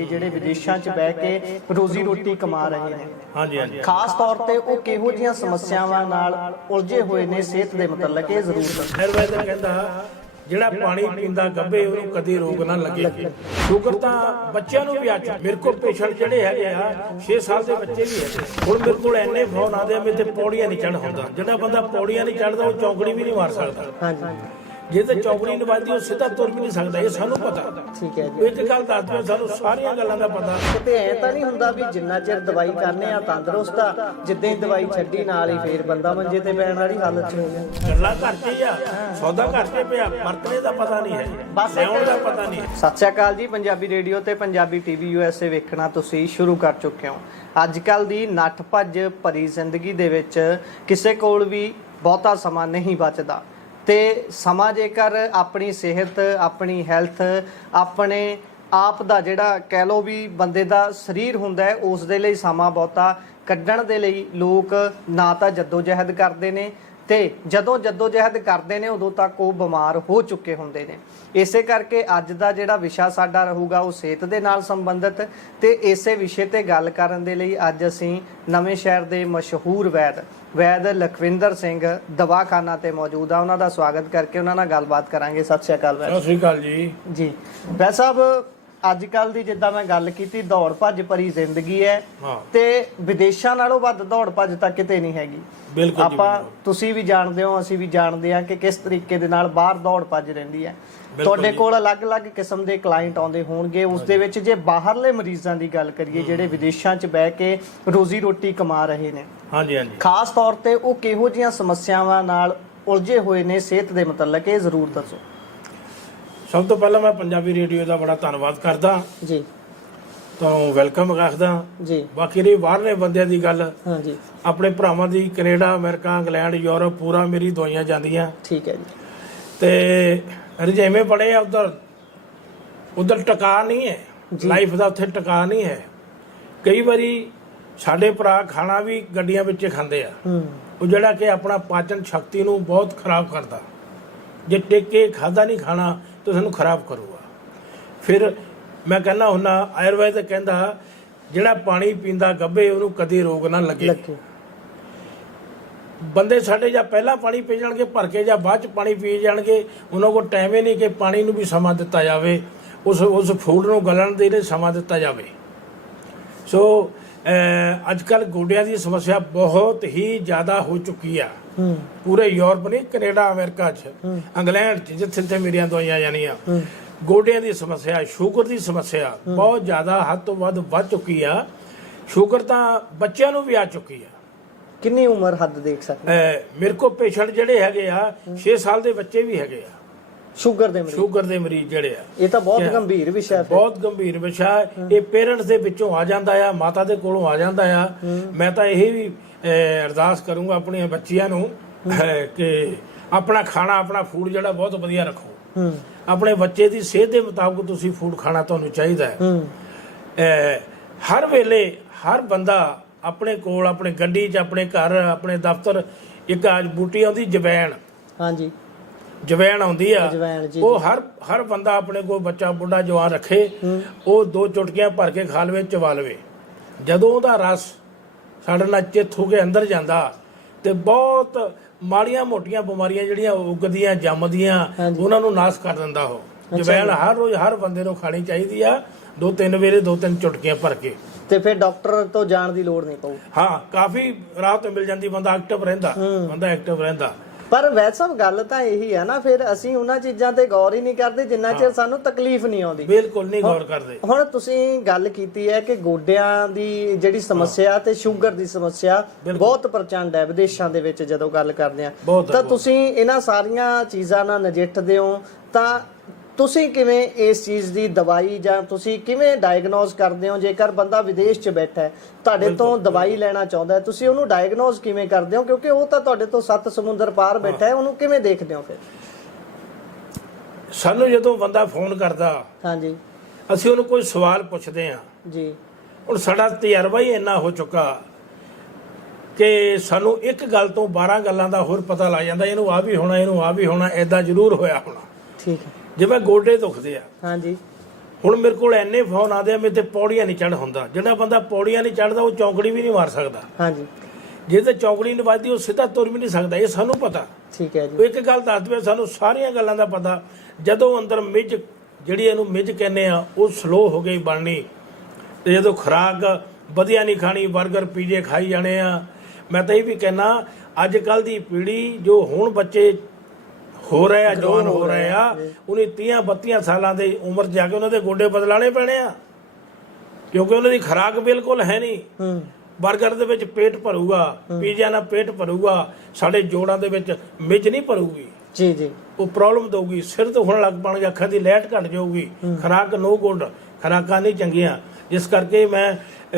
ਕਰੀਏ ਜਿਹੜੇ ਵਿਦੇਸ਼ਾਂ 'ਚ ਬਹਿ ਕੇ ਰੋਜ਼ੀ ਰੋਟੀ ਕਮਾ ਰਹੇ ਨੇ। ਹਾਂਜੀ ਹਾਂਜੀ। ਖਾਸ ਤੌਰ ਤੇ ਉਹ ਕਿਹੋ ਜਿਹੀਆਂ ਸਮੱਸਿਆਵਾਂ ਨਾਲ ਉਲਝੇ ਹੋਏ ਨੇ ਸਿਹਤ ਦੇ ਮੁਤਲਕ, ਇਹ ਜ਼ਰੂਰ ਦੱਸੋ। ਆਯੁਰਵੈਦ ਕਹਿੰਦਾ ਜਿਹੜਾ ਪਾਣੀ ਪੀਂਦਾ ਗੱਭੇ ਉਹਨੂੰ ਕਦੇ ਰੋਗ ਨਾ ਲੱਗੇ। ਸ਼ੂਗਰ ਤਾਂ ਬੱਚਿਆਂ ਨੂੰ ਵੀ ਅੱਜ ਮੇਰੇ ਕੋਲ ਪੇਸ਼ੈਂਟ ਜਿਹੜੇ ਹੈਗੇ ਆ 6 ਸਾਲ ਦੇ ਬੱਚੇ ਵੀ ਹੈਗੇ। ਹੁਣ ਮੇਰੇ ਕੋਲ ਇੰਨੇ ਫੋਨ ਆਉਂਦੇ ਆ, ਮੇਰੇ ਤੇ ਪੌੜੀਆਂ ਨਹੀਂ ਚੜ੍ਹ ਹੁੰਦਾ। ਜਿਹੜਾ ਬੰਦਾ ਪੌੜੀਆਂ ਨਹੀਂ ਚੜ੍ਹਦਾ ਉਹ ਚੌਂਕੜੀ ਵੀ ਨਹੀਂ ਮਾਰ ਸਕਦਾ। ਹਾਂਜੀ, ਜੇ ਤਾਂ ਚੌਕੜੀ ਨਹੀਂ ਵੱਜਦੀ ਉਹ ਸਿੱਧਾ ਤੁਰ ਵੀ ਨਹੀਂ ਸਕਦਾ। ਇਹ ਸਾਨੂੰ ਪਤਾ। ਠੀਕ ਹੈ ਜੀ। ਇੱਕ ਗੱਲ ਦੱਸ ਦਿਓ, ਸਾਨੂੰ ਸਾਰੀਆਂ ਗੱਲਾਂ ਦਾ ਪਤਾ। ਕਿਤੇ ਐ ਤਾਂ ਨਹੀਂ ਹੁੰਦਾ ਵੀ ਜਿੰਨਾ ਚਿਰ ਦਵਾਈ ਕਰਨੇ ਆ ਤੰਦਰੁਸਤ ਆ, ਜਿੱਦਾਂ ਹੀ ਦਵਾਈ ਛੱਡੀ ਨਾਲ ਹੀ ਫੇਰ ਬੰਦਾ ਮੰਜੇ ਤੇ ਪੈਣ ਵਾਲੀ ਹਾਲਤ 'ਚ ਹੋ ਗਿਆ। ਗੱਲਾਂ ਘਰ 'ਚ ਹੀ ਆ, ਸੌਦਾ ਘਰ 'ਚ ਪਿਆ, ਵਰਤਣੇ ਦਾ ਪਤਾ ਨਹੀਂ ਹੈ, ਬਸ ਲਿਆਉਣ ਦਾ ਪਤਾ ਨਹੀਂ। ਸਤਿ ਸ਼੍ਰੀ ਅਕਾਲ ਜੀ। ਪੰਜਾਬੀ ਰੇਡੀਓ ਤੇ ਪੰਜਾਬੀ ਟੀਵੀ USA ਵੇਖਣਾ ਤੁਸੀਂ ਸ਼ੁਰੂ ਕਰ ਚੁੱਕੇ ਹੋ। ਅੱਜ ਕੱਲ ਦੀ ਨੱਠ ਭੱਜ ਭਰੀ ਜ਼ਿੰਦਗੀ ਦੇ ਵਿੱਚ ਕਿਸੇ ਕੋਲ ਵੀ ਬਹੁਤਾ ਸਮਾਂ ਨਹੀਂ ਬਚਦਾ ਤੇ ਸਮਾਂ ਜੇਕਰ ਆਪਣੀ ਸਿਹਤ, ਆਪਣੀ ਹੈਲਥ, ਆਪਣੇ ਆਪ ਦਾ ਜਿਹੜਾ ਕਹਿ ਲਓ ਵੀ ਬੰਦੇ ਦਾ ਸਰੀਰ ਹੁੰਦਾ ਹੈ, ਉਸ ਦੇ ਲਈ ਸਮਾਂ ਬਹੁਤਾ ਕੱਢਣ ਦੇ ਲਈ ਲੋਕ ਨਾ ਤਾਂ ਜੱਦੋ-ਜਹਿਦ ਕਰਦੇ ਨੇ ਤੇ ਜਦੋਂ ਜੱਦੋ-ਜਹਿਦ ਕਰਦੇ ਨੇ ਉਦੋਂ ਤੱਕ ਉਹ ਬਿਮਾਰ ਹੋ ਚੁੱਕੇ ਹੁੰਦੇ ਨੇ। ਇਸੇ ਕਰਕੇ ਅੱਜ ਦਾ ਜਿਹੜਾ ਵਿਸ਼ਾ ਸਾਡਾ ਰਹੂਗਾ ਉਹ ਸਿਹਤ ਦੇ ਨਾਲ ਸੰਬੰਧਿਤ, ਤੇ ਇਸੇ ਵਿਸ਼ੇ ਤੇ ਗੱਲ ਕਰਨ ਦੇ ਲਈ ਅੱਜ ਅਸੀਂ ਨਵੇਂ ਸ਼ਹਿਰ ਦੇ ਮਸ਼ਹੂਰ ਵੈਦ ਲਖਵਿੰਦਰ ਸਿੰਘ ਦਵਾਖਾਨਾ ਤੇ ਮੌਜੂਦ ਆ। ਉਹਨਾਂ ਦਾ ਸਵਾਗਤ ਕਰਕੇ ਉਹਨਾਂ ਨਾਲ ਗੱਲਬਾਤ ਕਰਾਂਗੇ। ਸਤਿ ਸ਼੍ਰੀ ਅਕਾਲ ਵੈਦ। ਸਤਿ ਸ਼੍ਰੀ ਅਕਾਲ ਜੀ। ਜੀ ਵੈਦ ਸਾਹਿਬ, ਅੱਜ ਕੱਲ ਦੀ ਜਿੱਦਾਂ ਮੈਂ ਗੱਲ ਕੀਤੀ ਦੌੜ ਭੱਜ ਭਰੀ ਜ਼ਿੰਦਗੀ ਹੈ ਤੇ ਵਿਦੇਸ਼ਾਂ ਨਾਲੋਂ ਵੱਧ ਦੌੜ ਭੱਜ ਤਾਂ ਕਿਤੇ ਨਹੀਂ ਹੈਗੀ। ਬਿਲਕੁਲ ਆਪਾਂ ਤੁਸੀਂ ਵੀ ਜਾਣਦੇ ਹੋ, ਅਸੀਂ ਵੀ ਜਾਣਦੇ ਹਾਂ ਕਿ ਕਿਸ ਤਰੀਕੇ ਦੇ ਨਾਲ ਬਾਹਰ ਦੌੜ ਭੱਜ ਰਹਿੰਦੀ ਹੈ। ਤੁਹਾਡੇ ਕੋਲ ਅਲੱਗ-ਅਲੱਗ ਕਿਸਮ ਦੇ ਕਲਾਇੰਟ ਆਉਂਦੇ ਹੋਣਗੇ। ਉਸ ਦੇ ਵਿੱਚ ਜੇ ਬਾਹਰਲੇ ਮਰੀਜ਼ਾਂ ਦੀ ਗੱਲ ਕਰੀਏ ਜਿਹੜੇ ਵਿਦੇਸ਼ਾਂ 'ਚ ਬਹਿ ਕੇ ਰੋਜ਼ੀ ਰੋਟੀ ਕਮਾ ਰਹੇ ਨੇ, ਹਾਂਜੀ ਹਾਂਜੀ, ਖਾਸ ਤੌਰ ਤੇ ਉਹ ਕਿਹੋ ਜਿਹੀਆਂ ਸਮੱਸਿਆਵਾਂ ਨਾਲ ਉਲਝੇ ਹੋਏ ਨੇ ਸਿਹਤ ਦੇ ਮੁਤਲਕ, ਇਹ ਜ਼ਰੂਰ ਦੱਸੋ। ਸਭ ਤੋਂ ਪਹਿਲਾਂ ਮੈਂ ਪੰਜਾਬੀ ਰੇਡੀਓ ਦਾ ਬੜਾ ਧੰਨਵਾਦ ਕਰਦਾ ਜੀ, ਤੁਹਾਨੂੰ ਵੈਲਕਮ ਆਖਦਾ ਜੀ। ਬਾਕੀ ਰਹੀ ਬਾਹਰਲੇ ਬੰਦਿਆਂ ਦੀ ਗੱਲ, ਹਾਂਜੀ, ਆਪਣੇ ਭਰਾਵਾਂ ਦੀ ਕੈਨੇਡਾ, ਅਮਰੀਕਾ, ਇੰਗਲੈਂਡ, ਯੂਰਪ ਪੂਰਾ ਮੇਰੀ ਦਵਾਈਆਂ ਜਾਂਦੀਆਂ। ਠੀਕ ਹੈ ਜੀ। ਤੇ ਰਜੇਵੇਂ ਬੜੇ ਆ ਉਧਰ ਟਿਕਾ ਨਹੀਂ ਹੈ, ਲਾਈਫ ਦਾ ਉੱਥੇ ਟਿਕਾ ਨਹੀਂ ਹੈ। ਕਈ ਵਾਰੀ ਸਾਡੇ ਭਰਾ ਖਾਣਾ ਵੀ ਗੱਡੀਆਂ ਵਿੱਚ ਖਾਂਦੇ ਆ, ਉਹ ਜਿਹੜਾ ਕਿ ਆਪਣਾ ਪਾਚਨ ਸ਼ਕਤੀ ਨੂੰ ਬਹੁਤ ਖਰਾਬ ਕਰਦਾ। ਜੇ ਟਿਕ ਕੇ ਖਾਦਾ ਨਹੀਂ ਖਾਣਾ ਤਾਂ ਸਾਨੂੰ ਖਰਾਬ ਕਰੂਗਾ। ਫਿਰ ਮੈਂ ਕਹਿੰਦਾ ਹੁੰਦਾ, ਆਯੁਰਵੈਦ ਕਹਿੰਦਾ ਜਿਹੜਾ ਪਾਣੀ ਪੀਂਦਾ ਗੱਭੇ ਉਹਨੂੰ ਕਦੇ ਰੋਗ ਨਾ ਲੱਗੇ। ਬੰਦੇ ਸਾਡੇ ਜਾਂ ਪਹਿਲਾਂ ਪਾਣੀ ਪੀ ਜਾਣਗੇ ਭਰ ਕੇ ਜਾਂ ਬਾਅਦ ਚ ਪਾਣੀ ਪੀ ਜਾਣਗੇ। ਉਹਨਾਂ ਕੋਲ ਟਾਈਮ ਹੀ ਨਹੀਂ ਕਿ ਪਾਣੀ ਨੂੰ ਵੀ ਸਮਾਂ ਦਿੱਤਾ ਜਾਵੇ, ਉਸ ਫੂਡ ਨੂੰ ਗਲਣ ਦੇ ਲਈ ਸਮਾਂ ਦਿੱਤਾ ਜਾਵੇ। ਸੋ ਅੱਜ ਕੱਲ੍ਹ ਗੋਡਿਆਂ ਦੀ ਸਮੱਸਿਆ ਬਹੁਤ ਹੀ ਜ਼ਿਆਦਾ ਹੋ ਚੁੱਕੀ ਆ। ਪੂਰੇ ਯੂਰਪ ਨਹੀਂ, ਕੈਨੇਡਾ, ਅਮਰੀਕਾ 'ਚ, ਇੰਗਲੈਂਡ 'ਚ, ਜਿੱਥੇ ਮੇਰੀਆਂ ਦਵਾਈਆਂ ਜਾਣੀਆਂ, ਗੋਡਿਆਂ ਦੀ ਸਮੱਸਿਆ, ਸ਼ੂਗਰ ਦੀ ਸਮੱਸਿਆ ਬਹੁਤ ਜ਼ਿਆਦਾ ਹੱਦ ਤੋਂ ਵੱਧ ਚੁੱਕੀ ਆ। ਸ਼ੂਗਰ ਤਾਂ ਬੱਚਿਆਂ ਨੂੰ ਵੀ ਆ ਚੁੱਕੀ ਆ। ਕਿੰਨੀ ਉਮਰ ਹੱਦ ਦੇਖ ਸਕਦੇ? ਮੇਰੇ ਕੋਲ ਪੇਸ਼ੈਂਟ ਜਿਹੜੇ ਹੈਗੇ ਆ 6 ਸਾਲ ਦੇ ਬੱਚੇ ਵੀ ਹੈਗੇ ਆ ਸ਼ੂਗਰ ਦੇ ਮਰੀਜ਼ ਜਿਹੜੇ ਆ। ਇਹ ਤਾਂ ਬਹੁਤ ਗੰਭੀਰ ਵਿਸ਼ਾ ਹੈ, ਬਹੁਤ ਗੰਭੀਰ ਵਿਸ਼ਾ। ਇਹ ਪੇਰੈਂਟਸ ਦੇ ਵਿੱਚੋਂ ਆ ਜਾਂਦਾ ਆ, ਮਾਤਾ ਦੇ ਕੋਲੋਂ ਆ ਜਾਂਦਾ ਆ। ਮੈਂ ਤਾਂ ਇਹ ਵੀ ਅਰਦਾਸ ਕਰੂੰਗਾ ਆਪਣੀਆਂ ਬੱਚੀਆਂ ਨੂੰ ਕਿ ਆਪਣਾ ਖਾਣਾ, ਆਪਣਾ ਫੂਡ ਜਿਹੜਾ ਬਹੁਤ ਵਧੀਆ ਰੱਖੋ। ਆਪਣੇ ਬੱਚੇ ਦੀ ਸਿਹਤ ਦੇ ਮੁਤਾਬਕ ਤੁਸੀਂ ਫੂਡ ਖਾਣਾ ਤੁਹਾਨੂੰ ਚਾਹੀਦਾ ਹੈ। ਹਰ ਵੇਲੇ ਹਰ ਬੰਦਾ ਆਪਣੇ ਕੋਲ, ਆਪਣੇ ਗੱਡੀ 'ਚ, ਆਪਣੇ ਘਰ, ਆਪਣੇ ਦਫ਼ਤਰ ਇੱਕ ਅੱਜ ਬੂਟੀ ਆਉਂਦੀ ਜਵੈਣ, ਹਾਂਜੀ, ਜਵੈਣ ਆਉਂਦੀ ਆ। ਉਹ ਹਰ ਬੰਦਾ ਆਪਣੇ ਕੋਲ, ਬੱਚਾ, ਬੁੱਢਾ, ਜਵਾਨ ਰੱਖੇ। ਉਹ 2 ਚੁਟਕੀਆਂ ਭਰ ਕੇ ਖਾ ਲਵੇ, ਚਬਾ ਲਵੇ। ਜਦੋਂ ਉਹਦਾ ਰਸ ਸਾਡੇ ਨਾਲ ਚਿੱਤ ਹੋ ਕੇ ਅੰਦਰ ਜਾਂਦਾ ਤੇ ਬਹੁਤ ਮਾੜੀਆਂ ਮੋਟੀਆਂ ਬਿਮਾਰੀਆਂ ਜਿਹੜੀਆਂ ਉਗਦੀਆਂ, ਜੰਮਦੀਆਂ, ਉਹਨਾਂ ਨੂੰ ਨਾਸ਼ ਕਰ ਦਿੰਦਾ। ਉਹ ਜਵੈਣ ਹਰ ਰੋਜ਼ ਹਰ ਬੰਦੇ ਨੂੰ ਖਾਣੀ ਚਾਹੀਦੀ ਆ, 2-3 ਵੇਲੇ 2-3 ਚੁਟਕੀਆਂ ਭਰ ਕੇ। ਤੇ ਫਿਰ ਡਾਕਟਰ ਤੋਂ ਜਾਣ ਦੀ ਲੋੜ ਨਹੀਂ ਪਊ। ਹਾਂ, ਕਾਫੀ ਰਾਹਤ ਮਿਲ ਜਾਂਦੀ, ਬੰਦਾ ਐਕਟਿਵ ਰਹਿੰਦਾ। ਪਰ ਵੈਦ ਸਾਹਿਬ ਗੱਲ ਤਾਂ ਇਹੀ ਹੈ ਨਾ, ਫਿਰ ਅਸੀਂ ਉਹਨਾਂ ਚੀਜ਼ਾਂ ਤੇ ਗੌਰ ਹੀ ਨਹੀਂ ਕਰਦੇ ਜਿੰਨਾ ਚਿਰ ਸਾਨੂੰ ਤਕਲੀਫ ਨਹੀਂ ਆਉਂਦੀ। ਬਿਲਕੁਲ ਨਹੀਂ ਗੌਰ ਕਰਦੇ। ਹੁਣ ਤੁਸੀਂ ਗੱਲ ਕੀਤੀ ਹੈ ਕਿ ਗੋਡਿਆਂ ਦੀ ਜਿਹੜੀ ਸਮੱਸਿਆ ਤੇ ਸ਼ੂਗਰ ਦੀ ਸਮੱਸਿਆ ਬਹੁਤ ਪ੍ਰਚੰਡ ਹੈ ਵਿਦੇਸ਼ਾਂ ਦੇ ਵਿੱਚ। ਜਦੋਂ ਗੱਲ ਕਰਦੇ ਆ ਤਾਂ ਤੁਸੀਂ ਇਹਨਾਂ ਸਾਰੀਆਂ ਚੀਜ਼ਾਂ ਨਾਲ ਨਜਿੱਠਦੇ ਹੋ, ਤਾਂ ਤੁਸੀਂ ਕਿਵੇਂ ਇਸ ਚੀਜ਼ ਦੀ ਦਵਾਈ ਜਾਂ ਤੁਸੀਂ ਕਿਵੇਂ ਡਾਇਗਨੋਜ਼ ਕਰਦੇ ਹੋ? ਜੇਕਰ ਬੰਦਾ ਵਿਦੇਸ਼ 'ਚ ਬੈਠਾ ਹੈ, ਤੁਹਾਡੇ ਤੋਂ ਦਵਾਈ ਲੈਣਾ ਚਾਹੁੰਦਾ ਹੈ, ਤੁਸੀਂ ਉਹਨੂੰ ਡਾਇਗਨੋਜ਼ ਕਿਵੇਂ ਕਰਦੇ ਹੋ? ਕਿਉਂਕਿ ਉਹ ਤਾਂ ਤੁਹਾਡੇ ਤੋਂ 7 ਸਮੁੰਦਰ ਪਾਰ ਬੈਠਾ ਹੈ, ਉਹਨੂੰ ਕਿਵੇਂ ਦੇਖਦੇ ਹੋ? ਫਿਰ ਸਾਨੂੰ ਜਦੋਂ ਬੰਦਾ ਫੋਨ ਕਰਦਾ, ਹਾਂਜੀ, ਅਸੀਂ ਉਹਨੂੰ ਕੋਈ ਸਵਾਲ ਪੁੱਛਦੇ ਆ ਜੀ। ਹੁਣ ਸਾਡਾ ਤਜਰਬਾ ਹੀ ਇੰਨਾ ਹੋ ਚੁੱਕਾ ਕਿ ਸਾਨੂੰ ਇੱਕ ਗੱਲ ਤੋਂ 12 ਗੱਲਾਂ ਦਾ ਹੋਰ ਪਤਾ ਲੱਗ ਜਾਂਦਾ। ਇਹਨੂੰ ਆ ਵੀ ਹੋਣਾ, ਇਹਨੂੰ ਆ ਵੀ ਹੋਣਾ, ਏਦਾਂ ਜ਼ਰੂਰ ਹੋਇਆ ਹੋਣਾ। ਠੀਕ ਹੈ। ਜਿਵੇਂ ਗੋਡੇ ਦੁਖਦੇ ਆ, ਹਾਂਜੀ, ਹੁਣ ਮੇਰੇ ਕੋਲ ਇੰਨੇ ਫੋਨ ਆਦੇ ਆ ਮੇਰੇ ਤੇ ਪੌੜੀਆਂ ਨਹੀਂ ਚੜ੍ਹ ਹੁੰਦਾ। ਜਿਹੜਾ ਬੰਦਾ ਪੌੜੀਆਂ ਨਹੀਂ ਚੜ੍ਹਦਾ ਉਹ ਚੌਂਕੜੀ ਵੀ ਨਹੀਂ ਮਾਰ ਸਕਦਾ। ਹਾਂਜੀ, ਜੇ ਤੇ ਚੌਂਕੜੀ ਨਹੀਂ ਵੱਜਦੀ ਉਹ ਸਿੱਧਾ ਤੁਰ ਵੀ ਨਹੀਂ ਸਕਦਾ। ਇਹ ਸਾਨੂੰ ਪਤਾ। ਠੀਕ ਹੈ ਜੀ। ਉਹ ਇੱਕ ਗੱਲ ਦੱਸ ਦਵੇ, ਸਾਨੂੰ ਸਾਰੀਆਂ ਗੱਲਾਂ ਦਾ ਪਤਾ। ਜਦੋਂ ਅੰਦਰ ਮਿੱਝ, ਜਿਹੜੀ ਇਹਨੂੰ ਮਿੱਝ ਕਹਿੰਦੇ ਆ, ਉਹ ਸਲੋ ਹੋ ਗਈ ਬਣਨੀ, ਤੇ ਜਦੋਂ ਖੁਰਾਕ ਵਧੀਆ ਨਹੀਂ ਖਾਣੀ, 버ਗਰ ਪੀਜੇ ਖਾਈ ਜਾਣੇ ਆ। ਮੈਂ ਤਾਂ ਇਹ ਵੀ ਕਹਿਣਾ, ਅੱਜ ਕੱਲ ਦੀ ਪੀੜ੍ਹੀ ਜੋ ਹੁਣ ਬੱਚੇ ਹੋ ਰਹੇ ਆ, ਜਵਾਨ ਹੋ ਰਹੇ ਆ, ਉਹਨੇ 30-32 ਸਾਲਾਂ ਦੀ ਉਮਰ ਜਾ ਕੇ ਉਹਨਾਂ ਦੇ ਗੋਡੇ ਬਦਲਾਣੇ ਪੈਣੇ ਆ, ਕਿਉਂਕਿ ਉਹਨਾਂ ਦੀ ਖੁਰਾਕ ਬਿਲਕੁਲ ਹੈ ਨਹੀਂ। 버ਗਰ ਦੇ ਵਿੱਚ ਪੇਟ ਭਰੂਗਾ, ਪੀਜ਼ਿਆਂ ਨਾਲ ਪੇਟ ਭਰੂਗਾ, ਸਾਡੇ ਜੋੜਾਂ ਦੇ ਵਿੱਚ ਮਿੱਝ ਨਹੀਂ ਭਰੂਗੀ ਜੀ ਜੀ। ਉਹ ਪ੍ਰੋਬਲਮ ਦਊਗੀ, ਸਿਰ ਤੋਂ ਹੁਣ ਲੱਗ ਪਾਣਗੇ, ਅੱਖਾਂ ਦੀ ਲਾਈਟ ਘਟ ਜਾਊਗੀ। ਖੁਰਾਕ ਨੋ ਗੁੱਡ, ਖੁਰਾਕਾਂ ਨਹੀਂ ਚੰਗੀਆਂ। ਇਸ ਕਰਕੇ ਮੈਂ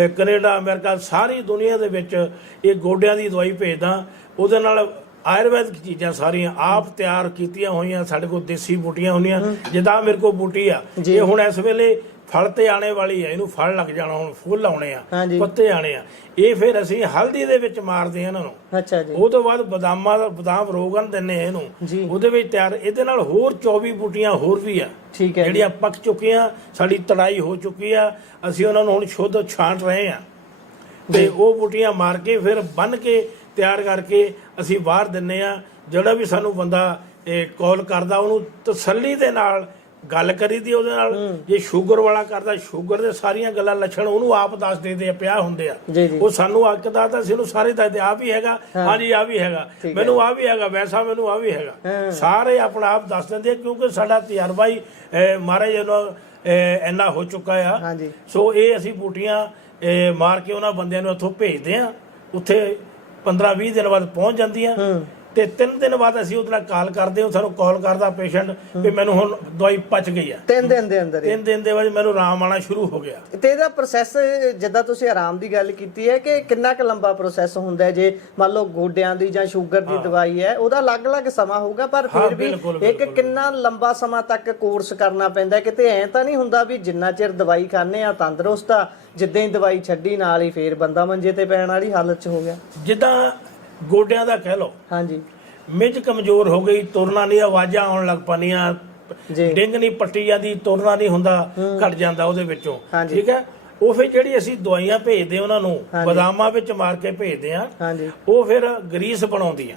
ਕੈਨੇਡਾ, ਅਮਰੀਕਾ, ਸਾਰੀ ਦੁਨੀਆ ਦੇ ਵਿੱਚ ਇਹ ਗੋਡਿਆਂ ਦੀ ਦਵਾਈ ਭੇਜਦਾ। ਉਹਦੇ ਨਾਲ ਆਯੁਰਵੈਦਿਕ ਚੀਜ਼ਾਂ ਸਾਰੀਆਂ ਆਪ ਤਿਆਰ ਕੀਤੀਆਂ ਹੋਈਆਂ। ਸਾਡੇ ਕੋਲ ਦੇਸੀ ਬੂਟੀਆਂ ਹੁੰਦੀਆਂ, ਜਿੱਦਾਂ ਮੇਰੇ ਕੋਲ ਬੂਟੀ ਆ, ਇਹ ਹੁਣ ਇਸ ਵੇਲੇ ਫਲ ਤੇ ਆਣੇ ਵਾਲੀ ਹੈ। ਇਹਨੂੰ ਫਲ ਲੱਗ ਜਾਣਾ, ਹੁਣ ਫੁੱਲ ਆਉਣੇ ਆ, ਪੱਤੇ ਆਣੇ ਆ। ਇਹ ਫਿਰ ਅਸੀਂ ਹਲਦੀ ਦੇ ਵਿੱਚ ਮਾਰਦੇ ਆ ਇਹਨਾਂ ਨੂੰ। ਅੱਛਾ ਜੀ। ਉਹ ਤੋਂ ਬਾਅਦ ਬਦਾਮ ਰੋਗਨ ਦਿੰਨੇ ਆ ਇਹਨੂੰ, ਉਹਦੇ ਵਿੱਚ ਤਿਆਰ। ਇਹਦੇ ਨਾਲ ਹੋਰ 24 ਬੂਟੀਆਂ ਹੋਰ ਵੀ ਆ, ਠੀਕ ਹੈ, ਜਿਹੜੀਆਂ ਪੱਕ ਚੁੱਕੀਆਂ, ਸਾਡੀ ਤੜਾਈ ਹੋ ਚੁੱਕੀ ਆ। ਅਸੀਂ ਉਹਨਾਂ ਨੂੰ ਹੁਣ ਸ਼ੁੱਧ ਛਾਂਟ ਰਹੇ ਆ, ਤੇ ਉਹ ਬੂਟੀਆਂ ਮਾਰ ਕੇ ਫਿਰ ਬੰਨ ਕੇ ਤਿਆਰ ਕਰਕੇ ਅਸੀਂ ਬਾਹਰ ਦਿੰਨੇ ਆ। ਜਿਹੜਾ ਵੀ ਸਾਨੂੰ ਬੰਦਾ ਕਾਲ ਕਰਦਾ, ਉਹਨੂੰ ਤਸੱਲੀ ਦੇ ਨਾਲ ਗੱਲ ਕਰੀਦੀ ਉਹਦੇ ਨਾਲ। ਜੇ ਸ਼ੂਗਰ ਵਾਲਾ ਕਰਦਾ, ਸ਼ੂਗਰ ਦੇ ਸਾਰੀਆਂ ਗੱਲਾਂ ਲੱਛਣ ਉਹਨੂੰ ਆਪ ਦੱਸ ਦਿੰਦੇ ਆ, ਪਿਆ ਹੁੰਦੇ ਆ। ਉਹ ਸਾਨੂੰ ਅੱਕ ਦੱਸਦਾ, ਅਸੀਂ ਉਹਨੂੰ ਸਾਰੇ ਦੱਸਦੇ, ਆ ਵੀ ਹੈਗਾ, ਹਾਂਜੀ ਆ ਵੀ ਹੈਗਾ, ਮੈਨੂੰ ਆ ਵੀ ਹੈਗਾ, ਵੈਸਾ ਮੈਨੂੰ ਆ ਵੀ ਹੈਗਾ। ਸਾਰੇ ਆਪਣਾ ਆਪ ਦੱਸ ਦਿੰਦੇ ਆ, ਕਿਉਂਕਿ ਸਾਡਾ ਤਜਰਬਾ ਹੀ ਮਹਾਰਾਜ ਇੰਨਾ ਹੋ ਚੁੱਕਾ ਆ। ਸੋ ਇਹ ਅਸੀਂ ਬੂਟੀਆਂ ਮਾਰ ਕੇ ਉਹਨਾਂ ਬੰਦਿਆਂ ਨੂੰ ਇੱਥੋਂ ਭੇਜਦੇ ਆ। ਉੱਥੇ 15-20 ਦਿਨ ਬਾਅਦ ਪਹੁੰਚ ਜਾਂਦੀਆਂ, ਤੇ 3 ਦਿਨ ਬਾਅਦ ਅਸੀਂ ਉਹਦੇ ਨਾਲ ਕਾਲ ਕਰਦੇ ਹਾਂ। ਸਾਨੂੰ ਕਾਲ ਕਰਦਾ ਪੇਸ਼ੈਂਟ ਵੀ ਮੈਨੂੰ ਹੁਣ ਦਵਾਈ ਪਚ ਗਈ ਆ। 3 ਦਿਨ ਦੇ ਅੰਦਰ 3 ਦਿਨ ਦੇ ਬਾਅਦ ਮੈਨੂੰ ਆਰਾਮ ਆਉਣਾ ਸ਼ੁਰੂ ਹੋ ਗਿਆ। ਤੇ ਇਹਦਾ ਪ੍ਰੋਸੈਸ, ਜਿੱਦਾਂ ਤੁਸੀਂ ਆਰਾਮ ਦੀ ਗੱਲ ਕੀਤੀ ਹੈ, ਕਿ ਕਿੰਨਾ ਕੁ ਲੰਬਾ ਪ੍ਰੋਸੈਸ ਹੁੰਦਾ ਹੈ? ਜੇ ਮੰਨ ਲਓ ਗੋਡਿਆਂ ਦੀ ਜਾਂ ਸ਼ੂਗਰ ਦੀ ਦਵਾਈ ਹੈ, ਉਹਦਾ ਅਲੱਗ-ਅਲੱਗ ਸਮਾਂ ਹੋਊਗਾ, ਪਰ ਫਿਰ ਵੀ ਇੱਕ ਕਿੰਨਾ ਲੰਬਾ ਸਮਾਂ ਤੱਕ ਕੋਰਸ ਕਰਨਾ ਪੈਂਦਾ? ਕਿਤੇ ਐਂ ਤਾਂ ਨਹੀਂ ਹੁੰਦਾ ਵੀ ਜਿੰਨਾ ਚਿਰ ਦਵਾਈ ਖਾਂਦੇ ਆ ਤੰਦਰੁਸਤ ਆ, ਜਿੱਦਾਂ ਹੀ ਦਵਾਈ ਛੱਡੀ ਨਾਲ ਹੀ ਫੇਰ ਬੰਦਾ ਮੰਜੇ ਤੇ ਪੈਣ ਵਾਲੀ ਹਾਲਤ 'ਚ ਹੋ ਗਿਆ? ਜਿੱਦਾਂ ਗੋਡਿਆਂ ਦਾ ਕਹਿ ਲਓ, ਹਾਂਜੀ, ਮਿੱਝ ਕਮਜ਼ੋਰ ਹੋ ਗਈ, ਤੁਰਨਾ ਨਹੀਂ, ਆਵਾਜ਼ਾਂ ਆਉਣ ਲੱਗ ਪਈਆਂ, ਡਿੰਗ ਨਹੀਂ ਪੱਟੀ ਜਾਂਦੀ, ਤੁਰਨਾ ਨਹੀਂ ਹੁੰਦਾ, ਘਟ ਜਾਂਦਾ ਉਹਦੇ ਵਿੱਚੋਂ, ਠੀਕ ਹੈ। ਉਹ ਫਿਰ ਜਿਹੜੀ ਅਸੀਂ ਦਵਾਈਆਂ ਭੇਜਦੇ ਉਹਨਾਂ ਨੂੰ, ਬਦਾਮਾਂ ਵਿੱਚ ਮਾਰ ਕੇ ਭੇਜਦੇ ਆ, ਉਹ ਫਿਰ ਗਰੀਸ ਬਣਾਉਂਦੀਆਂ।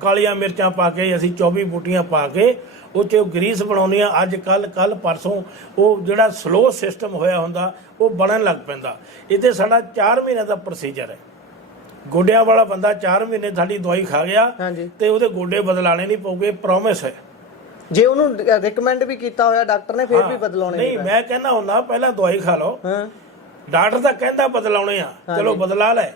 ਕਾਲੀਆਂ ਮਿਰਚਾਂ ਪਾ ਕੇ ਅਸੀਂ 24 ਬੂਟੀਆਂ ਪਾ ਕੇ ਉਹ 'ਚ ਗਰੀਸ ਬਣਾਉਂਦੀਆਂ। ਅੱਜ ਕੱਲ ਪਰਸੋਂ ਉਹ ਜਿਹੜਾ ਸਲੋ ਸਿਸਟਮ ਹੋਇਆ ਹੁੰਦਾ, ਉਹ ਬਣਨ ਲੱਗ ਪੈਂਦਾ। ਇਹਦੇ ਸਾਡਾ 4 ਮਹੀਨੇ ਦਾ ਪ੍ਰੋਸੀਜਰ ਹੈ। ਗੋਡਿਆਂ ਵਾਲਾ ਬੰਦਾ 4 ਮਹੀਨੇ ਸਾਡੀ ਦਵਾਈ ਖਾ ਗਿਆ ਤੇ ਉਹਦੇ ਗੋਡੇ ਬਦਲਾਣੇ ਨਹੀਂ ਪਊਗੇ, ਪ੍ਰੋਮਿਸ ਹੈ। ਜੇ ਉਹਨੂੰ ਰეკਮੈਂਡ ਵੀ ਕੀਤਾ ਹੋਇਆ ਡਾਕਟਰ ਨੇ, ਫਿਰ ਵੀ ਬਦਲਾਉਣੇ ਨਹੀਂ? ਮੈਂ ਕਹਿੰਦਾ ਹੁੰਦਾ ਪਹਿਲਾਂ ਦਵਾਈ ਖਾ ਲਓ, ਡਾਕਟਰ ਤਾਂ ਕਹਿੰਦਾ ਬਦਲਾਉਣੇ ਆ, ਚਲੋ ਬਦਲਾ ਲੈ,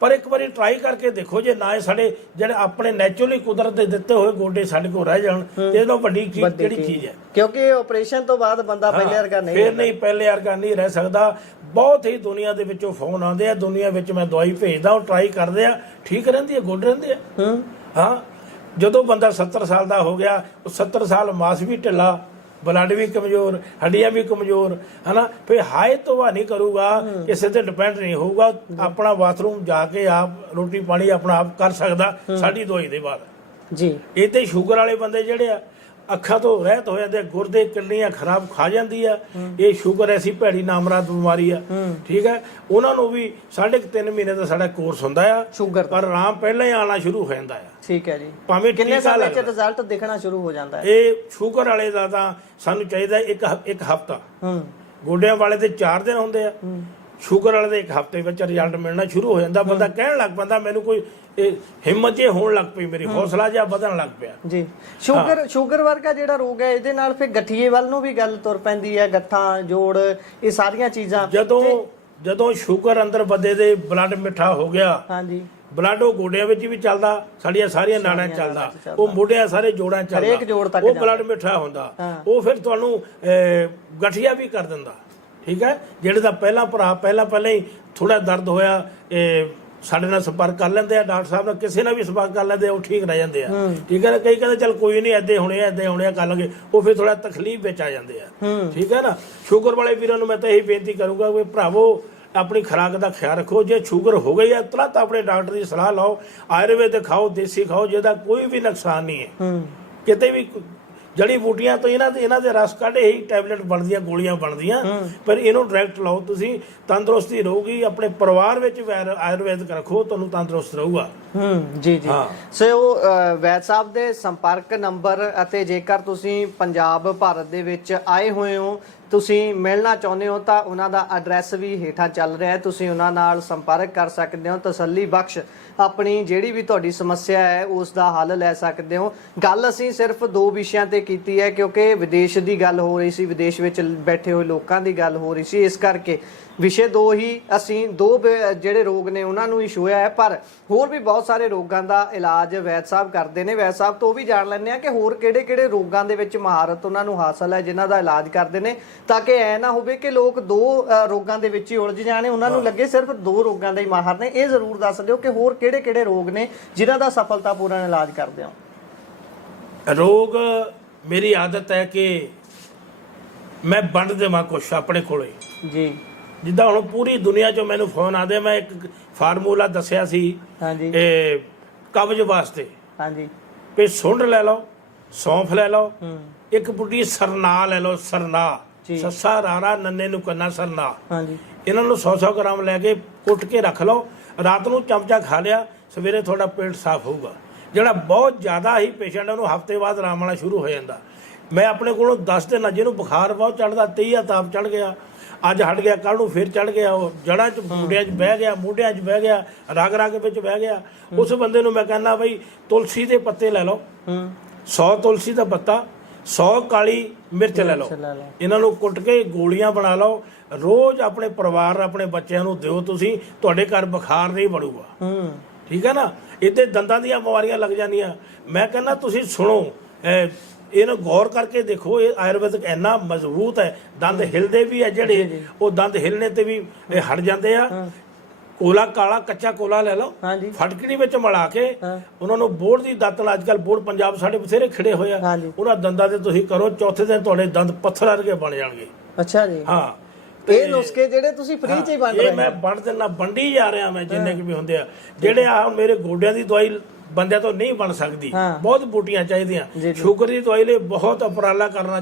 ਪਰ ਇੱਕ ਵਾਰੀ ਟਰਾਈ ਕਰਕੇ ਦੇਖੋ। ਜੇ ਨਾ ਸਾਡੇ ਜਿਹੜੇ ਆਪਣੇ ਨੈਚੁਰਲੀ ਕੁਦਰਤ ਦੇ ਦਿੱਤੇ ਹੋਏ ਗੋਡੇ ਸਾਡੇ ਕੋਲ ਰਹਿ ਜਾਣ, ਤੇ ਇਹ ਤੋਂ ਵੱਡੀ ਚੀਜ਼ ਕਿਹੜੀ ਚੀਜ਼ ਹੈ? ਕਿਉਂਕਿ ਆਪਰੇਸ਼ਨ ਤੋਂ ਬਾਅਦ ਬੰਦਾ ਪਹਿਲੇ ਵਰਗਾ ਨਹੀਂ, ਫਿਰ ਨਹੀਂ ਪਹਿਲੇ ਵਰਗਾ ਨਹੀਂ ਰਹਿ ਸਕਦਾ। ਬਹੁਤ ਹੀ ਦੁਨੀਆ ਦੇ ਵਿੱਚੋਂ ਫੋਨ ਆਉਂਦੇ ਆ, ਦੁਨੀਆ ਵਿੱਚ ਮੈਂ ਦਵਾਈ ਭੇਜਦਾ, ਉਹ ਟਰਾਈ ਕਰਦੇ ਆ, ਠੀਕ ਰਹਿੰਦੀ ਹੈ, ਗੁੱਡ ਰਹਿੰਦੇ ਆ। ਹਾਂ, ਜਦੋਂ ਬੰਦਾ 70 ਸਾਲ ਦਾ ਹੋ ਗਿਆ, ਉਹ 70 ਸਾਲ ਮਾਸ ਵੀ ਢਿੱਲਾ, ਬਲੱਡ ਵੀ ਕਮਜ਼ੋਰ, ਹੱਡੀਆਂ ਵੀ ਕਮਜ਼ੋਰ, ਹਨਾ, ਫਿਰ ਹਾਏ ਤੋਬਾ ਨਹੀਂ ਕਰੂਗਾ, ਕਿਸੇ ਤੇ ਡਿਪੈਂਡ ਨਹੀਂ ਹੋਊਗਾ, ਆਪਣਾ ਬਾਥਰੂਮ ਜਾ ਕੇ ਆਪ ਰੋਟੀ ਪਾਣੀ ਆਪਣਾ ਆਪ ਕਰ ਸਕਦਾ ਸਾਡੀ ਦਵਾਈ ਦੇ ਬਾਅਦ ਜੀ। ਇਹ ਤੇ ਸ਼ੂਗਰ ਵਾਲੇ ਬੰਦੇ ਜਿਹੜੇ ਆ, ਅੱਖਾਂ ਤੋਂ ਰਹਿਤ ਹੋ ਜਾਂਦੇ, ਗੁਰਦੇ ਕਿਡਨੀਆਂ ਖਰਾਬ ਖਾ ਜਾਂਦੀ ਆ। ਇਹ ਸ਼ੂਗਰ ਐਸੀ ਭੈੜੀ ਨਾਮਰਾਦ ਬਿਮਾਰੀ ਆ, ਠੀਕ ਹੈ। ਉਹਨਾਂ ਨੂੰ ਵੀ 3.5 ਮਹੀਨੇ ਦਾ ਸਾਡਾ ਕੋਰਸ ਹੁੰਦਾ ਆ ਸ਼ੂਗਰ, ਪਰ ਆਰਾਮ ਪਹਿਲਾਂ ਹੀ ਆਉਣਾ ਸ਼ੁਰੂ ਹੋ ਜਾਂਦਾ ਆ, ਠੀਕ ਹੈ ਜੀ। ਭਾਵੇਂ ਕਿੰਨੇ ਸਮੇਂ 'ਚ ਰਿਜ਼ਲਟ ਦਿਖਣਾ ਸ਼ੁਰੂ ਹੋ ਜਾਂਦਾ ਹੈ? ਇਹ ਸ਼ੂਗਰ ਵਾਲੇ ਦਾ ਤਾਂ ਸਾਨੂੰ ਚਾਹੀਦਾ ਇੱਕ ਹਫ਼ਤਾ, ਗੋਡਿਆਂ ਵਾਲੇ ਤੇ 4 ਦਿਨ ਹੁੰਦੇ ਆ, ਸ਼ੂਗਰ ਵਾਲੇ ਦੇ 1 ਹਫ਼ਤੇ ਵਿੱਚ ਰਿਜ਼ਲਟ ਮਿਲਣਾ ਸ਼ੁਰੂ ਹੋ ਜਾਂਦਾ। ਬੰਦਾ ਕਹਿਣ ਲੱਗ ਪੈਂਦਾ, ਮੈਨੂੰ ਕੋਈ ਹਿੰਮਤ ਜੇ ਹੋਣ ਲੱਗ ਪਈ, ਮੇਰੀ ਹੌਸਲਾ ਜਿਹਾ ਵਧਣ ਲੱਗ ਪਿਆ ਜੀ। ਸ਼ੂਗਰ ਵਰਗਾ ਜਿਹੜਾ ਰੋਗ ਹੈ, ਇਹਦੇ ਨਾਲ ਫਿਰ ਗਠੀਏ ਵੱਲ ਨੂੰ ਵੀ ਗੱਲ ਤੁਰ ਪੈਂਦੀ ਹੈ, ਗੱਠਾਂ, ਜੋੜ, ਇਹ ਸਾਰੀਆਂ ਚੀਜ਼ਾਂ। ਜਦੋਂ ਸ਼ੂਗਰ ਅੰਦਰ ਬੰਦੇ ਦੇ ਬਲੱਡ ਮਿੱਠਾ ਹੋ ਗਿਆ, ਹਾਂਜੀ, ਬਲੱਡ ਉਹ ਗੋਡਿਆਂ ਵਿੱਚ ਵੀ ਚੱਲਦਾ, ਸਾਡੀਆਂ ਸਾਰੀਆਂ ਨਾੜਾਂ ਚੱਲਦਾ, ਉਹ ਮੋਢਿਆਂ ਸਾਰੇ ਜੋੜਾਂ ਚੱਲਦਾ, ਉਹ ਬਲੱਡ ਮਿੱਠਾ ਹੁੰਦਾ, ਉਹ ਫਿਰ ਤੁਹਾਨੂੰ ਗਠੀਆ ਵੀ ਕਰ ਦਿੰਦਾ, ਠੀਕ ਹੈ। ਜਿਹੜੇ ਦਾ ਪਹਿਲਾਂ ਹੀ ਥੋੜਾ ਦਰਦ ਹੋਇਆ, ਸਾਡੇ ਨਾਲ ਸੰਪਰਕ ਕਰ ਲੈਂਦੇ ਆ, ਡਾਕਟਰ ਸਾਹਿਬ ਨਾਲ ਕਿਸੇ ਨਾਲ ਵੀ ਸੰਪਰਕ ਕਰ ਲੈਂਦੇ ਆ, ਉਹ ਠੀਕ ਰਹਿ ਜਾਂਦੇ ਆ, ਠੀਕ ਹੈ ਨਾ। ਕਈ ਕਹਿੰਦੇ ਚੱਲ ਕੋਈ ਨਹੀਂ, ਏਦਾਂ ਹੋਣੇ ਆ ਕਰ ਲਾਂਗੇ, ਉਹ ਫਿਰ ਥੋੜਾ ਤਕਲੀਫ ਵਿੱਚ ਆ ਜਾਂਦੇ ਆ, ਠੀਕ ਹੈ ਨਾ। ਸ਼ੂਗਰ ਵਾਲੇ ਵੀਰਾਂ ਨੂੰ ਮੈਂ ਤਾਂ ਇਹੀ ਬੇਨਤੀ ਕਰੂੰਗਾ ਵੀ ਭਰਾਵੋ, ਆਪਣੀ ਖੁਰਾਕ ਦਾ ਖਿਆਲ ਰੱਖੋ। ਜੇ ਸ਼ੂਗਰ ਹੋ ਗਈ ਹੈ, ਤੁਰੰਤ ਆਪਣੇ ਡਾਕਟਰ ਦੀ ਸਲਾਹ ਲਓ, ਆਯੁਰਵੇਦ ਖਾਓ, ਦੇਸੀ ਖਾਓ, ਜਿਹਦਾ ਕੋਈ ਵੀ ਨੁਕਸਾਨ ਨਹੀਂ ਹੈ। ਕਿਤੇ ਵੀ ਜੜੀ ਬੂਟੀਆਂ ਤੋਂ ਇਹਨਾਂ ਦੇ ਰਸ ਕੱਢ ਇਹੀ ਟੈਬਲੇਟ ਬਣਦੀਆਂ, ਗੋਲੀਆਂ ਬਣਦੀਆਂ। ਪਰ ਇਹਨੂੰ ਡਾਇਰੈਕਟ ਲਾਓ, ਤੁਸੀਂ ਤੰਦਰੁਸਤੀ ਰਹੂਗੀ। ਆਪਣੇ ਪਰਿਵਾਰ ਵਿੱਚ ਆਯੁਰਵੈਦਿਕ ਰੱਖੋ, ਤੁਹਾਨੂੰ ਤੰਦਰੁਸਤ ਰਹੂਗਾ। ਜੀ ਜੀ। ਸੋ ਵੈਦ ਸਾਹਿਬ ਦੇ ਸੰਪਰਕ ਨੰਬਰ ਅਤੇ ਜੇਕਰ ਤੁਸੀਂ ਪੰਜਾਬ ਭਾਰਤ ਦੇ ਵਿੱਚ ਆਏ ਹੋਏ ਹੋ, ਤੁਸੀਂ ਮਿਲਣਾ ਚਾਹੁੰਦੇ ਹੋ ਤਾਂ ਉਹਨਾਂ ਦਾ ਐਡਰੈਸ ਵੀ ਹੇਠਾਂ ਚੱਲ ਰਿਹਾ ਹੈ, ਤੁਸੀਂ ਉਹਨਾਂ ਨਾਲ ਸੰਪਰਕ ਕਰ ਸਕਦੇ ਹੋ। ਤਸੱਲੀ ਬਖਸ਼ ਆਪਣੀ ਜਿਹੜੀ ਵੀ ਤੁਹਾਡੀ ਸਮੱਸਿਆ ਹੈ ਉਸ ਦਾ ਹੱਲ ਲੈ ਸਕਦੇ ਹੋ। ਗੱਲ ਅਸੀਂ ਸਿਰਫ 2 ਵਿਸ਼ਿਆਂ ਤੇ ਕੀਤੀ ਹੈ, ਕਿਉਂਕਿ ਵਿਦੇਸ਼ ਦੀ ਗੱਲ ਹੋ ਰਹੀ ਸੀ, ਵਿਦੇਸ਼ ਵਿੱਚ ਬੈਠੇ ਹੋਏ ਲੋਕਾਂ ਦੀ ਗੱਲ ਹੋ ਰਹੀ ਸੀ, ਇਸ ਕਰਕੇ ਵਿਸ਼ੇ 2 ਹੀ ਅਸੀਂ 2 ਜਿਹੜੇ ਰੋਗ ਨੇ ਉਹਨਾਂ ਨੂੰ ਹੀ ਛੂਹਿਆ ਹੈ। ਪਰ ਹੋਰ ਵੀ ਬਹੁਤ ਸਾਰੇ ਰੋਗਾਂ ਦਾ ਇਲਾਜ ਵੈਦ ਸਾਹਿਬ ਕਰਦੇ ਨੇ। ਵੈਦ ਸਾਹਿਬ ਤੋਂ ਵੀ ਜਾਣ ਲੈਂਦੇ ਆ ਕਿ ਹੋਰ ਕਿਹੜੇ ਰੋਗਾਂ ਦੇ ਵਿੱਚ ਮਹਾਰਤ ਉਹਨਾਂ ਨੂੰ ਹਾਸਲ ਹੈ ਜਿਨ੍ਹਾਂ ਦਾ ਇਲਾਜ ਕਰਦੇ ਨੇ, ਤਾਂ ਕਿ ਐ ਨਾ ਹੋਵੇ ਕਿ ਲੋਕ 2 ਰੋਗਾਂ ਦੇ ਵਿੱਚ ਹੀ ਉਲਝ ਜਾਣੇ, ਉਹਨਾਂ ਨੂੰ ਲੱਗੇ ਸਿਰਫ 2 ਰੋਗਾਂ ਦੇ ਹੀ ਮਾਹਰ ਨੇ। ਇਹ ਜ਼ਰੂਰ ਦੱਸ ਦਿਓ ਕਿ ਹੋਰ ਕਿਹੜੇ ਰੋਗ ਨੇ ਜਿਨ੍ਹਾਂ ਦਾ ਸਫਲਤਾਪੂਰਨ ਇਲਾਜ ਕਰਦੇ ਹੋ। ਰੋਗ ਮੇਰੀ ਆਦਤ ਹੈ ਕਿ ਮੈਂ ਵੰਡ ਦੇਵਾਂ ਕੁਛ ਆਪਣੇ ਕੋਲੇ ਜੀ। ਜਿੱਦਾਂ ਹੁਣ ਪੂਰੀ ਦੁਨੀਆ 'ਚੋਂ ਮੈਨੂੰ ਫੋਨ ਆਦੇ, ਮੈਂ ਇੱਕ ਫਾਰਮੂਲਾ ਦੱਸਿਆ ਸੀ ਇਹ ਕਬਜ਼ ਵਾਸਤੇ। ਵੀ ਸੁੰਡ ਲੈ ਲਓ, ਸੌਂਫ ਲੈ ਲਓ, ਇੱਕ ਬੁੱਢੀ ਸਰਨਾ ਲੈ ਲਓ, ਸਰਨਾ, ਸੱਸਾ ਰਾਰਾ ਨੰਨੇ ਨੂੰ ਕੰਨਾ ਸਰਨਾ। ਇਹਨਾਂ ਨੂੰ 100-100 ਗ੍ਰਾਮ ਲੈ ਕੇ ਕੁੱਟ ਕੇ ਰੱਖ ਲਓ, ਰਾਤ ਨੂੰ ਚਮਚਾ ਖਾ ਲਿਆ, ਸਵੇਰੇ ਤੁਹਾਡਾ ਪੇਟ ਸਾਫ਼ ਹੋਊਗਾ। ਜਿਹੜਾ ਬਹੁਤ ਜ਼ਿਆਦਾ ਹੀ ਪੇਸ਼ੈਂਟ ਉਹਨੂੰ ਹਫ਼ਤੇ ਬਾਅਦ ਆਰਾਮ ਆਉਣਾ ਸ਼ੁਰੂ ਹੋ ਜਾਂਦਾ। ਮੈਂ ਆਪਣੇ ਕੋਲੋਂ 10 ਦਿਨ, ਜਿਹਨੂੰ ਬੁਖਾਰ ਬਹੁਤ ਚੜ੍ਹਦਾ, 23 ਤਾਪ ਚੜ੍ਹ ਗਿਆ, ਅੱਜ ਹਟ ਗਿਆ, ਕੱਲ੍ਹ ਨੂੰ ਫਿਰ ਚੜ੍ਹ ਗਿਆ, ਉਹ ਜੜ੍ਹਾਂ 'ਚ ਮੁੰਡਿਆਂ 'ਚ ਬਹਿ ਗਿਆ, ਮੋਢਿਆਂ 'ਚ ਬਹਿ ਗਿਆ, ਰਗ ਵਿੱਚ ਬਹਿ ਗਿਆ। ਉਸ ਬੰਦੇ ਨੂੰ ਮੈਂ ਕਹਿੰਦਾ ਬਈ ਤੁਲਸੀ ਦੇ ਪੱਤੇ ਲੈ ਲਓ, 100 ਤੁਲਸੀ ਦਾ ਪੱਤਾ, 100 ਕਾਲੀ ਮਿਰਚ ਲੈ ਲਓ, ਇਹਨਾਂ ਨੂੰ ਕੁੱਟ ਕੇ ਗੋਲੀਆਂ ਬਣਾ ਲਓ, ਰੋਜ਼ ਆਪਣੇ ਪਰਿਵਾਰ, ਆਪਣੇ ਬੱਚਿਆਂ ਨੂੰ ਦਿਓ ਤੁਸੀਂ, ਤੁਹਾਡੇ ਘਰ ਬੁਖਾਰ ਨਹੀਂ ਵੜੂਗਾ। ਠੀਕ ਹੈ ਨਾ। ਇੱਥੇ ਦੰਦਾਂ ਦੀਆਂ ਬਿਮਾਰੀਆਂ ਲੱਗ ਜਾਂਦੀਆਂ। ਮੈਂ ਕਹਿੰਦਾ ਤੁਸੀਂ ਸੁਣੋ, ਇਹਨੂੰ ਗੌਰ ਕਰਕੇ ਦੇਖੋ, ਇਹ ਆਯੁਰਵੈਦਿਕ ਇੰਨਾ ਮਜ਼ਬੂਤ ਹੈ। ਦੰਦ ਹਿਲਦੇ ਵੀ ਹੈ ਜਿਹੜੇ, ਉਹ ਦੰਦ ਹਿਲਣੇ ਤੇ ਵੀ ਹਟ ਜਾਂਦੇ ਆ। ਕੋਲਾ ਕਾਲਾ ਕੱਚਾ ਕੋਲਾ ਲੈ ਲਓ, ਫਟਕੜੀ ਵਿੱਚ ਮਿਲਾ ਕੇ ਉਹਨਾਂ ਨੂੰ ਬੋਰਡ ਦੀ ਦਾਤਣ, ਅੱਜ ਕੱਲ੍ਹ ਬੋਰਡ ਪੰਜਾਬ ਸਾਡੇ ਬਥੇਰੇ ਖਿੜੇ ਹੋਏ ਆ, ਉਹਨਾਂ ਦੰਦਾਂ ਤੇ ਤੁਸੀਂ ਕਰੋ, ਚੌਥੇ ਦਿਨ ਤੁਹਾਡੇ ਦੰਦ ਪੱਥਰ ਵਰਗੇ ਬਣ ਜਾਣਗੇ। ਅੱਛਾ ਜੀ। ਹਾਂ, ਇਹ ਨੁਸਖੇ ਜਿਹੜੇ ਤੁਸੀਂ ਫ੍ਰੀ ਚ ਹੀ ਵੰਡ ਰਹੇ ਹੋ। ਮੈਂ ਵੰਡ ਦਿੰਦਾ, ਵੰਡੀ ਜਾ ਰਿਹਾ ਮੈਂ, ਜਿੰਨੇ ਕਿ ਵੀ ਹੁੰਦੇ ਆ। ਜਿਹੜੇ ਆ ਮੇਰੇ ਗੋਡਿਆਂ ਦੀ ਦਵਾਈ ਬੰਦਿਆਂ ਤੋਂ ਨਹੀਂ ਬਣ ਸਕਦੀ, ਬਹੁਤ ਬੂਟੀਆਂ ਚਾਹੀਦੀਆਂ। ਸ਼ੂਗਰ ਦੀ ਦਵਾਈ ਲਈ ਬਹੁਤ ਉਪਰਾਲਾ ਕਰਨਾ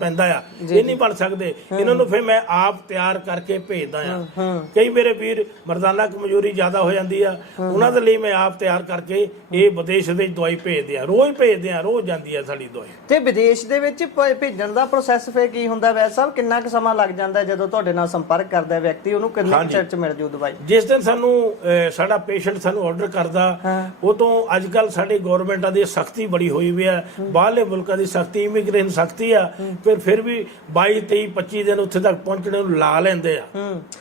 ਪੈਂਦਾ ਆ, ਇਹ ਨਹੀਂ ਬਣ ਸਕਦੇ। ਇਹਨਾਂ ਨੂੰ ਫਿਰ ਮੈਂ ਆਪ ਤਿਆਰ ਕਰਕੇ ਭੇਜਦਾ ਆ। ਕਈ ਮੇਰੇ ਵੀਰ ਮਰਦਾਨਾ ਕਮਜ਼ੋਰੀ ਜ਼ਿਆਦਾ ਹੋ ਜਾਂਦੀ ਆ, ਉਹਨਾਂ ਦੇ ਲਈ ਮੈਂ ਆਪ ਤਿਆਰ ਕਰਕੇ ਇਹ ਵਿਦੇਸ਼ ਵਿੱਚ ਦਵਾਈ ਭੇਜਦੇ ਆ, ਰੋਜ਼ ਭੇਜਦੇ ਆ, ਰੋਜ਼ ਜਾਂਦੀ ਆ ਸਾਡੀ ਦਵਾਈ। ਤੇ ਵਿਦੇਸ਼ ਦੇ ਵਿੱਚ ਭੇਜਣ ਦਾ ਪ੍ਰੋਸੈਸ ਫਿਰ ਕੀ ਹੁੰਦਾ ਵੈਦ ਸਾਹਿਬ? ਕਿੰਨਾ ਕੁ ਸਮਾਂ ਲੱਗ ਜਾਂਦਾ ਜਦੋਂ ਤੁਹਾਡੇ ਨਾਲ ਸੰਪਰਕ ਕਰਦਾ ਵਿਅਕਤੀ? ਉਹਨੂੰ ਕਿੰਨੇ ਚਿਰ ਚ ਮਿਲ ਜੂ ਦਵਾਈ? ਜਿਸ ਦਿਨ ਸਾਨੂੰ ਸਾਡਾ ਪੇਸ਼ੈਂਟ ਸਾਨੂੰ ਆਰਡਰ ਕਰਦਾ, ਉਹ ਤੋਂ ਅੱਜ ਕੱਲ੍ਹ ਸਾਡੀ ਗੌਰਮੈਂਟਾਂ ਦੀ ਸਖਤੀ ਬੜੀ ਹੋਈ ਵੀ ਆ, ਬਾਹਰਲੇ ਮੁਲਕਾਂ ਦੀ ਸਖਤੀ, ਇਮੀਗ੍ਰੇਸ਼ਨ ਸਖਤੀ ਆ, ਫਿਰ ਵੀ 22, 23, 25 ਦਿਨ ਉੱਥੇ ਤੱਕ ਪਹੁੰਚਣੇ ਨੂੰ ਲਾ ਲੈਂਦੇ ਆ।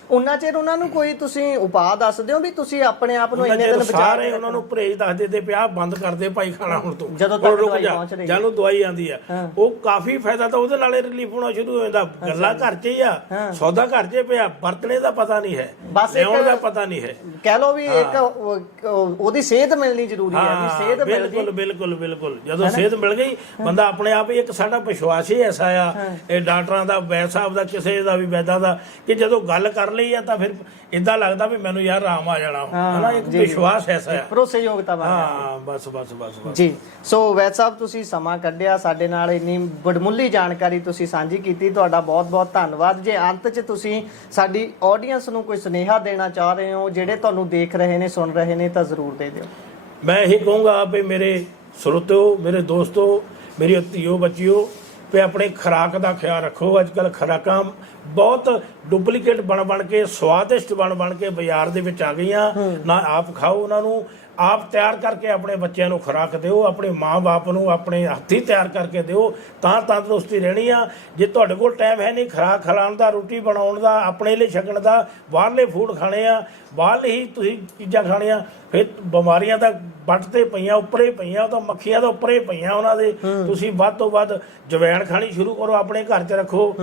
ਉਹਨਾਂ ਚਿਰ ਉਹਨਾਂ ਨੂੰ ਕੋਈ ਤੁਸੀਂ ਉਪਾਅ ਦੱਸ ਦਿਓ ਵੀ ਤੁਸੀਂ ਆਪਣੇ ਆਪ ਨੂੰ ਇੰਨੇ ਦਿਨ ਬਚਾ? ਸਾਰੇ ਉਹਨਾਂ ਨੂੰ ਪਰਹੇਜ਼ ਦੱਸਦੇ ਤੇ ਪਿਆ, ਬੰਦ ਕਰਦੇ ਭਾਈ ਖਾਣਾ ਹੁਣ ਤੋਂ, ਜਦੋਂ ਤੱਕ ਦਵਾਈ ਪਹੁੰਚ ਰਹੀ, ਜਦੋਂ ਦਵਾਈ ਆਉਂਦੀ ਆ। ਉਹ ਕਾਫੀ ਫਾਇਦਾ ਤਾਂ ਉਹਦੇ ਨਾਲੇ ਰਿਲੀਫ ਹੋਣਾ ਸ਼ੁਰੂ ਹੋ ਜਾਂਦਾ। ਗੱਲਾਂ ਘਰ 'ਚ ਹੀ ਆ, ਸੌਦਾ ਘਰ 'ਚ ਪਿਆ, ਵਰਤਣੇ ਦਾ ਪਤਾ ਨਹੀਂ ਹੈ, ਲਿਆਉਣ ਦਾ ਪਤਾ ਨਹੀਂ ਹੈ। ਕਹਿ ਲਓ ਵੀ ਇੱਕ ਉਹਦੀ ਸਿਹਤ ਮਿਲਣੀ ਜ਼ਰੂਰੀ ਹੈ। ਬਿਲਕੁਲ। ਜਦੋਂ ਸਿਹਤ ਮਿਲ ਗਈ, ਬੰਦਾ ਆਪਣੇ ਆਪ ਹੀ, ਇੱਕ ਸਾਡਾ ਵਿਸ਼ਵਾਸ ਹੀ ਐਸਾ ਆ ਇਹ ਡਾਕਟਰਾਂ ਦਾ, ਵੈਦ ਸਾਹਿਬ ਦਾ, ਕਿਸੇ ਦਾ ਵੀ ਵੈਦਾਂ ਦਾ, ਕਿ ਜਦੋਂ ਗੱਲ ਕਰ ਲਈ ਆ ਤਾਂ ਫਿਰ ਏਦਾਂ ਲੱਗਦਾ ਵੀ ਮੈਨੂੰ ਯਾਰ ਆਰਾਮ ਆ ਜਾਣਾ, ਹਨਾ। ਇੱਕ ਵਿਸ਼ਵਾਸ ਐਸਾ ਆ, ਭਰੋਸੇਯੋਗਤਾ। ਹਾਂ, ਬਸ ਜੀ। ਸੋ ਵੈਦ ਸਾਹਿਬ, ਤੁਸੀਂ ਸਮਾਂ ਕੱਢਿਆ ਸਾਡੇ ਨਾਲ, ਇੰਨੀ ਵਡਮੁੱਲੀ ਜਾਣਕਾਰੀ ਤੁਸੀਂ ਸਾਂਝੀ ਕੀਤੀ, ਤੁਹਾਡਾ ਬਹੁਤ ਧੰਨਵਾਦ। ਜੇ ਅੰਤ 'ਚ ਤੁਸੀਂ ਸਾਡੀ ਆਡੀਅנס ਨੂੰ ਕੋਈ ਸੁਨੇਹਾ ਦੇਣਾ ਚਾਹ ਰਹੇ ਹੋ, ਜਿਹੜੇ ਤੁਹਾਨੂੰ ਦੇਖ ਰਹੇ ਨੇ, ਸੁਣ ਰਹੇ ਨੇ, ਤਾਂ ਜ਼ਰੂਰ ਦੇ ਦਿਓ। ਮੈਂ ਇਹ ਕਹੂੰਗਾ ਵੀ ਮੇਰੇ ਸਰੋਤਿਓ, ਮੇਰੇ ਦੋਸਤੋ, ਮੇਰੀ ਧੀਓ ਬੱਚਿਓ, ਵੀ ਆਪਣੇ ਖੁਰਾਕ ਦਾ ਖਿਆਲ ਰੱਖੋ। ਅੱਜ ਕੱਲ੍ਹ ਖੁਰਾਕਾਂ ਬਹੁਤ ਡੁਪਲੀਕੇਟ ਬਣ ਕੇ, ਸਵਾਦਿਸ਼ਟ ਬਣ ਕੇ ਬਾਜ਼ਾਰ ਦੇ ਵਿੱਚ ਆ ਗਈਆਂ। ਨਾ ਆਪ ਖਾਓ, ਉਹਨਾਂ ਨੂੰ ਆਪ ਤਿਆਰ ਕਰਕੇ ਆਪਣੇ ਬੱਚਿਆਂ ਨੂੰ ਖੁਰਾਕ ਦਿਓ, ਆਪਣੇ ਮਾਂ-ਬਾਪ ਨੂੰ ਆਪਣੇ ਹੱਥੀਂ ਤਿਆਰ ਕਰਕੇ ਦਿਓ, ਤਾਂ ਤੰਦਰੁਸਤੀ ਰਹਿਣੀ ਆ। ਜੇ ਤੁਹਾਡੇ ਕੋਲ ਟਾਈਮ ਹੈ ਨਹੀਂ ਖੁਰਾਕ ਖਿਲਾਉਣ ਦਾ, ਰੋਟੀ ਬਣਾਉਣ ਦਾ, ਆਪਣੇ ਲਈ ਛਕਣ ਦਾ, ਬਾਹਰਲੇ ਫੂਡ ਖਾਣੇ ਆ, ਬਾਹਰਲੇ ਹੀ ਤੁਸੀਂ ਚੀਜ਼ਾਂ ਖਾਣੀਆਂ, ਫਿਰ ਬਿਮਾਰੀਆਂ ਤਾਂ ਵੱਟ ਤੇ ਪਈਆਂ, ਉੱਪਰੇ ਪਈਆਂ, ਉਹ ਤਾਂ ਮੱਖੀਆਂ ਤਾਂ ਉੱਪਰੇ ਪਈਆਂ ਉਹਨਾਂ ਦੇ। ਤੁਸੀਂ ਵੱਧ ਤੋਂ ਵੱਧ ਜਵੈਣ ਖਾਣੀ ਸ਼ੁਰੂ ਕਰੋ, ਆਪਣੇ ਘਰ 'ਚ ਰੱਖੋ।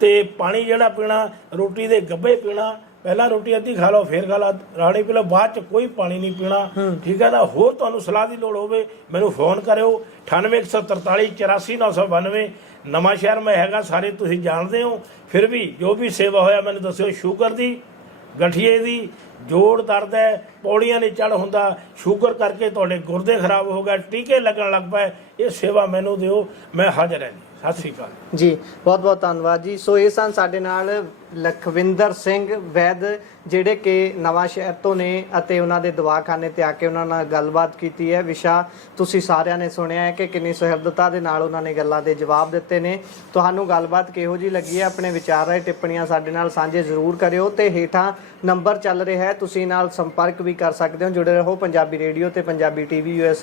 ਤੇ ਪਾਣੀ ਜਿਹੜਾ ਪੀਣਾ, ਰੋਟੀ ਦੇ ਗੱਭੇ ਪੀਣਾ, ਪਹਿਲਾਂ ਰੋਟੀ ਅੱਧੀ ਖਾ ਲਓ, ਫਿਰ ਖਾ ਲਾ ਰਾਣੀ ਪੀ ਲਓ, ਬਾਅਦ 'ਚ ਕੋਈ ਪਾਣੀ ਨਹੀਂ ਪੀਣਾ। ਠੀਕ ਹੈ ਨਾ। ਹੋਰ ਤੁਹਾਨੂੰ ਸਲਾਹ ਦੀ ਲੋੜ ਹੋਵੇ, ਮੈਨੂੰ ਫੋਨ ਕਰਿਓ, 98 143 84 992। ਨਵਾਂ ਸ਼ਹਿਰ ਮੈਂ ਹੈਗਾ, ਸਾਰੇ ਤੁਸੀਂ ਜਾਣਦੇ ਹੋ। ਫਿਰ ਵੀ ਜੋ ਵੀ ਸੇਵਾ ਹੋਇਆ ਮੈਨੂੰ ਦੱਸਿਓ। ਸ਼ੂਗਰ ਦੀ, ਗਠੀਏ ਦੀ ਜੋੜ ਦਰਦ ਹੈ, ਪੌੜੀਆਂ ਨਹੀਂ ਚੜ੍ਹ ਹੁੰਦਾ, ਸ਼ੂਗਰ ਕਰਕੇ ਤੁਹਾਡੇ ਗੁਰਦੇ ਖਰਾਬ ਹੋ ਗਏ, ਟੀਕੇ ਲੱਗਣ ਲੱਗ ਪਏ, ਇਹ ਸੇਵਾ ਮੈਨੂੰ ਦਿਓ, ਮੈਂ ਹਾਜ਼ਰ ਹਾਂ ਜੀ। ਸਤਿ ਸ੍ਰੀ ਅਕਾਲ ਜੀ, ਬਹੁਤ ਬਹੁਤ ਧੰਨਵਾਦ ਜੀ। ਸੋ ਇਹ ਸਨ ਸਾਡੇ ਨਾਲ ਲਖਵਿੰਦਰ ਸਿੰਘ ਵੈਦ, ਜਿਹੜੇ ਕਿ ਨਵਾਂ ਸ਼ਹਿਰ ਤੋਂ ਨੇ ਅਤੇ ਉਹਨਾਂ ਦੇ ਦਵਾਖਾਨੇ ਤੇ ਆ ਕੇ ਉਹਨਾਂ ਨਾਲ ਗੱਲਬਾਤ ਕੀਤੀ ਹੈ। ਵਿਸ਼ਾ ਤੁਸੀਂ ਸਾਰਿਆਂ ਨੇ ਸੁਣਿਆ ਹੈ ਕਿ ਕਿੰਨੀ ਸੁਹਿਰਦਤਾ ਦੇ ਨਾਲ ਉਹਨਾਂ ਨੇ ਗੱਲਾਂ ਦੇ ਜਵਾਬ ਦਿੱਤੇ ਨੇ। ਤੁਹਾਨੂੰ ਗੱਲਬਾਤ ਕਿਹੋ ਜਿਹੀ ਲੱਗੀ ਹੈ, ਆਪਣੇ ਵਿਚਾਰ ਰਾਏ ਟਿੱਪਣੀਆਂ ਸਾਡੇ ਨਾਲ ਸਾਂਝੇ ਜ਼ਰੂਰ ਕਰਿਓ ਤੇ ਹੇਠਾਂ ਨੰਬਰ ਚੱਲ ਰਿਹਾ ਹੈ, ਤੁਸੀਂ ਨਾਲ ਸੰਪਰਕ ਵੀ ਕਰ ਸਕਦੇ ਹੋ। ਜੁੜੇ ਰਹੋ ਪੰਜਾਬੀ ਰੇਡੀਓ ਤੇ ਪੰਜਾਬੀ ਟੀਵੀ USA